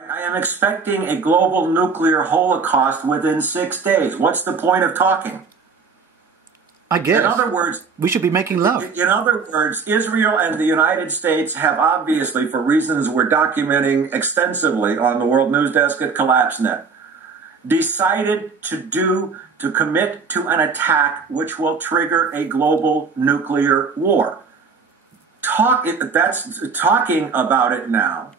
I am expecting a global nuclear holocaust within 6 days. What's the point of talking? I guess. In other words, we should be making love. In other words, Israel and the United States have obviously, for reasons we're documenting extensively on the World News Desk at CollapseNet, decided to commit to an attack which will trigger a global nuclear war. Talking about it now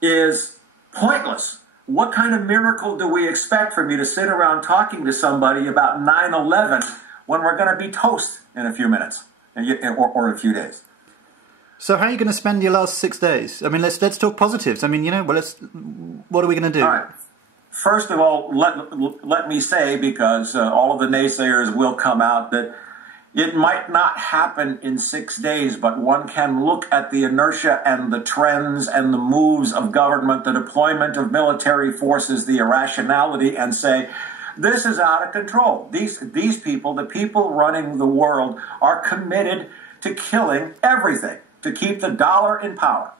is pointless. What kind of miracle do we expect from you to sit around talking to somebody about 9/11 when we're going to be toast in a few minutes or a few days? So how are you going to spend your last 6 days? I mean, let's talk positives. I mean, what are we going to do? All right. First of all, let me say, because all of the naysayers will come out, that it might not happen in 6 days, but one can look at the inertia and the trends and the moves of government, the deployment of military forces, the irrationality, and say, this is out of control. These people, the people running the world, are committed to killing everything, to keep the dollar in power,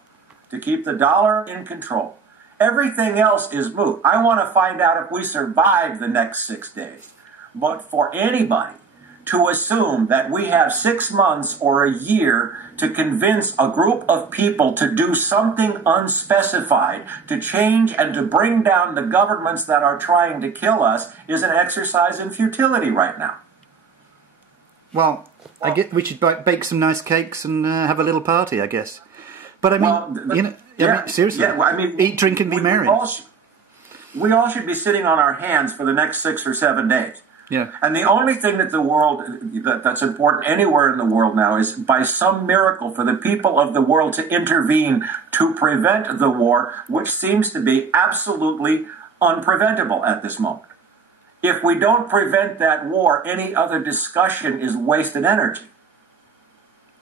to keep the dollar in control. Everything else is moot. I want to find out if we survive the next 6 days. But for anybody to assume that we have 6 months or a year to convince a group of people to do something unspecified, to change and to bring down the governments that are trying to kill us, is an exercise in futility right now. Well, I guess we should bake some nice cakes and have a little party, I guess. But I mean, seriously, eat, drink, and be merry. We all should be sitting on our hands for the next 6 or 7 days. Yeah. And the only thing that the world that's important anywhere in the world now is, by some miracle, for the people of the world to intervene to prevent the war, which seems to be absolutely unpreventable at this moment. If we don't prevent that war, any other discussion is wasted energy.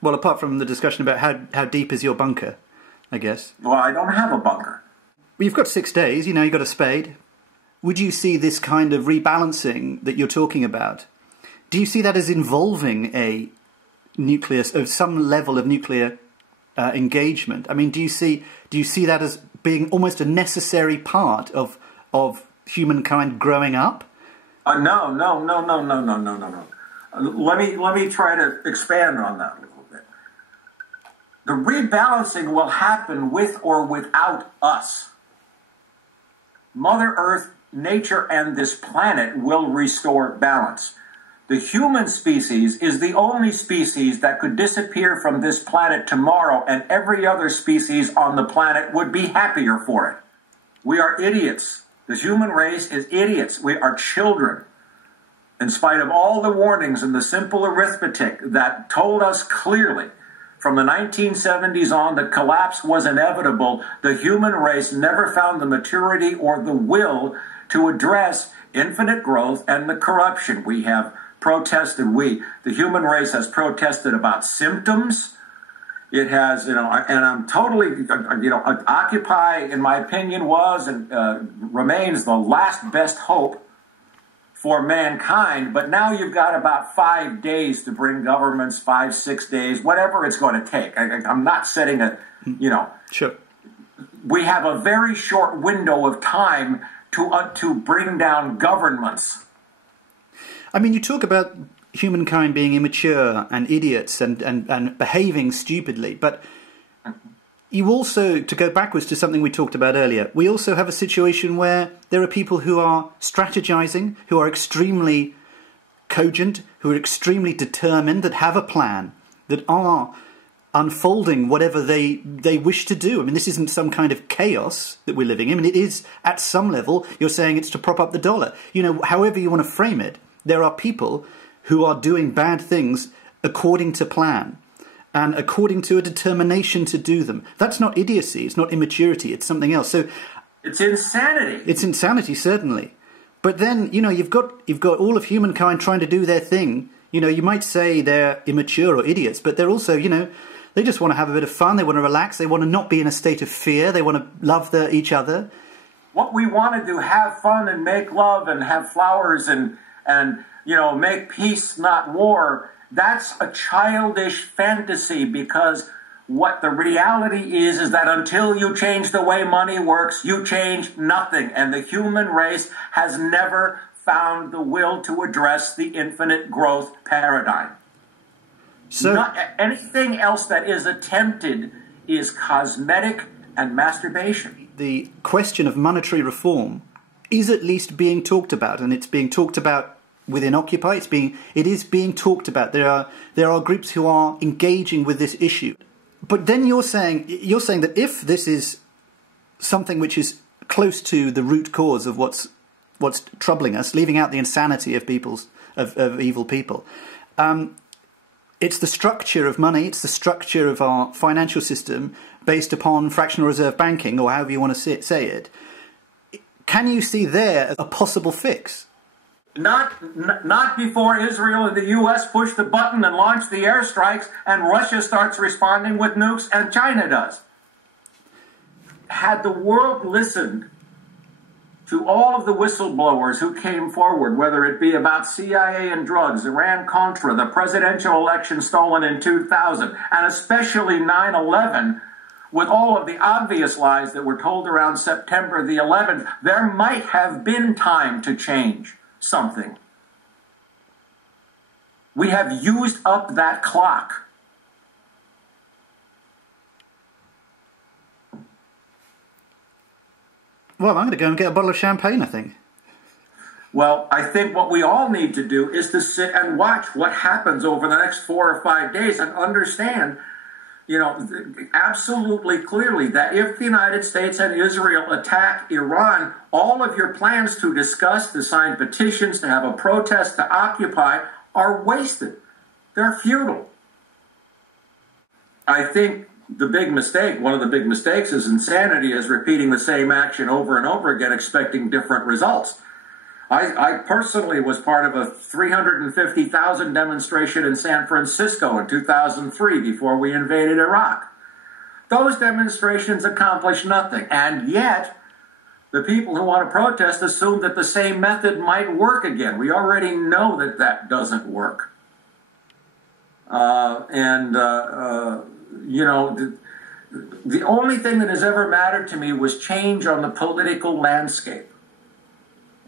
Well, apart from the discussion about how deep is your bunker, I guess. Well, I don't have a bunker. Well, you've got 6 days, you've got a spade. Would you see this kind of rebalancing that you're talking about? Do you see that as involving a nucleus of some level of nuclear engagement? I mean, do you see that as being almost a necessary part of humankind growing up? No. Let me try to expand on that a little bit. The rebalancing will happen with or without us. Mother Earth, nature, and this planet will restore balance. The human species is the only species that could disappear from this planet tomorrow, and every other species on the planet would be happier for it. We are idiots. The human race is idiots. We are children. In spite of all the warnings and the simple arithmetic that told us clearly from the 1970s on that collapse was inevitable, the human race never found the maturity or the will to address infinite growth and the corruption. We have protested, the human race has protested about symptoms. It has, and I'm totally, Occupy, in my opinion, was and remains the last best hope for mankind. But now you've got about 5 days to bring governments, 5, 6 days, whatever it's going to take. I'm not setting Sure. We have a very short window of time to bring down governments. I mean, you talk about humankind being immature and idiots and behaving stupidly, but you also, to go backwards to something we talked about earlier, we also have a situation where there are people who are strategizing, who are extremely cogent, who are extremely determined, that have a plan, that are unfolding whatever they wish to do. I mean, this isn't some kind of chaos that we're living in. I mean, it is, at some level, you're saying it's to prop up the dollar. However you want to frame it, there are people who are doing bad things according to plan and according to a determination to do them. That's not idiocy, it's not immaturity, it's something else. So it's insanity. It's insanity, certainly. But then, you've got all of humankind trying to do their thing. You might say they're immature or idiots, but they're also, they just want to have a bit of fun, they want to relax, they want to not be in a state of fear, they want to love each other. What we want to do, have fun and make love and have flowers and make peace, not war, that's a childish fantasy, because what the reality is that until you change the way money works, you change nothing. And the human race has never found the will to address the infinite growth paradigm. So anything else that is attempted is cosmetic and masturbation. The question of monetary reform is at least being talked about, and it's being talked about within Occupy. It is being talked about. There are groups who are engaging with this issue. But then you're saying that if this is something which is close to the root cause of what's troubling us, leaving out the insanity of evil people, it's the structure of money, it's the structure of our financial system based upon fractional reserve banking, or however you want to say it. Can you see there a possible fix? Not before Israel and the U.S. push the button and launch the airstrikes and Russia starts responding with nukes and China does. Had the world listened to all of the whistleblowers who came forward, whether it be about CIA and drugs, Iran-Contra, the presidential election stolen in 2000, and especially 9/11, with all of the obvious lies that were told around September the 11th, there might have been time to change something. We have used up that clock. Well, I'm going to go and get a bottle of champagne, I think. Well, I think what we all need to do is to sit and watch what happens over the next 4 or 5 days and understand, absolutely clearly that if the United States and Israel attack Iran, all of your plans to discuss, to sign petitions, to have a protest, to occupy are wasted. They're futile. I think one of the big mistakes is insanity, is repeating the same action over and over again, expecting different results. I personally was part of a 350,000 demonstration in San Francisco in 2003 before we invaded Iraq. Those demonstrations accomplished nothing, and yet the people who want to protest assume that the same method might work again. We already know that doesn't work. The only thing that has ever mattered to me was change on the political landscape.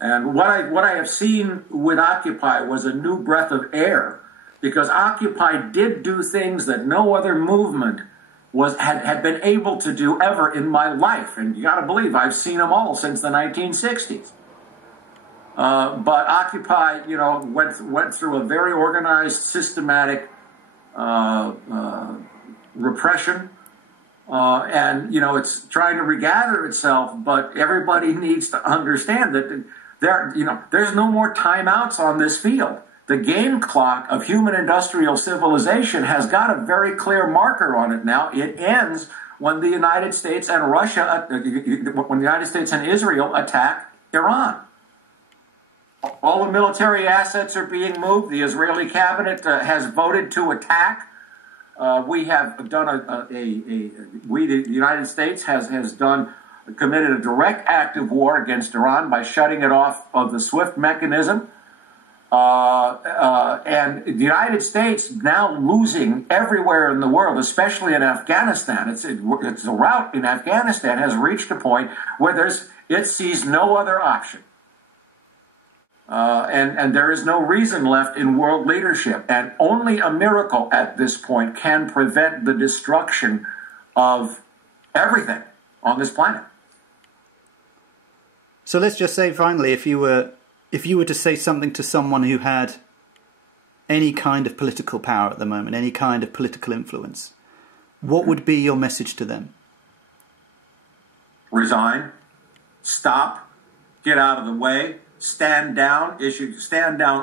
And what I have seen with Occupy was a new breath of air, because Occupy did do things that no other movement had been able to do ever in my life. And you got to believe I've seen them all since the 1960s. But Occupy, went through a very organized, systematic repression. And it's trying to regather itself, but everybody needs to understand that there's no more timeouts on this field. The game clock of human industrial civilization has got a very clear marker on it now. It ends when the United States and Israel attack Iran. All the military assets are being moved. The Israeli cabinet has voted to attack. We have done the United States has committed a direct act of war against Iran by shutting it off of the SWIFT mechanism. And the United States now losing everywhere in the world, especially in Afghanistan. It's the rout in Afghanistan has reached a point where it sees no other option. And there is no reason left in world leadership. And only a miracle at this point can prevent the destruction of everything on this planet. So let's just say finally, if you were to say something to someone who had any kind of political power at the moment, any kind of political influence, what would be your message to them? Resign. Stop. Get out of the way. Stand down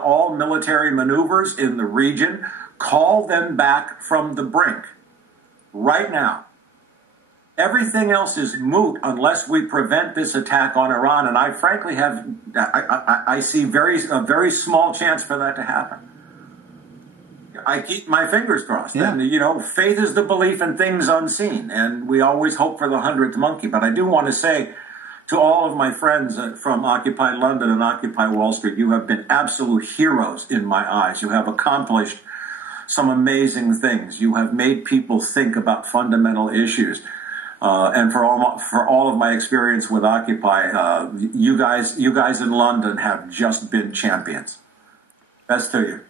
all military maneuvers in the region. Call them back from the brink. Right now. Everything else is moot unless we prevent this attack on Iran, and I frankly I see a very small chance for that to happen. I keep my fingers crossed. Yeah. And, faith is the belief in things unseen, and we always hope for the 100th monkey. But I do want to say to all of my friends from Occupy London and Occupy Wall Street, you have been absolute heroes in my eyes. You have accomplished some amazing things. You have made people think about fundamental issues. And for all of my experience with Occupy, you guys in London have just been champions. Best to you.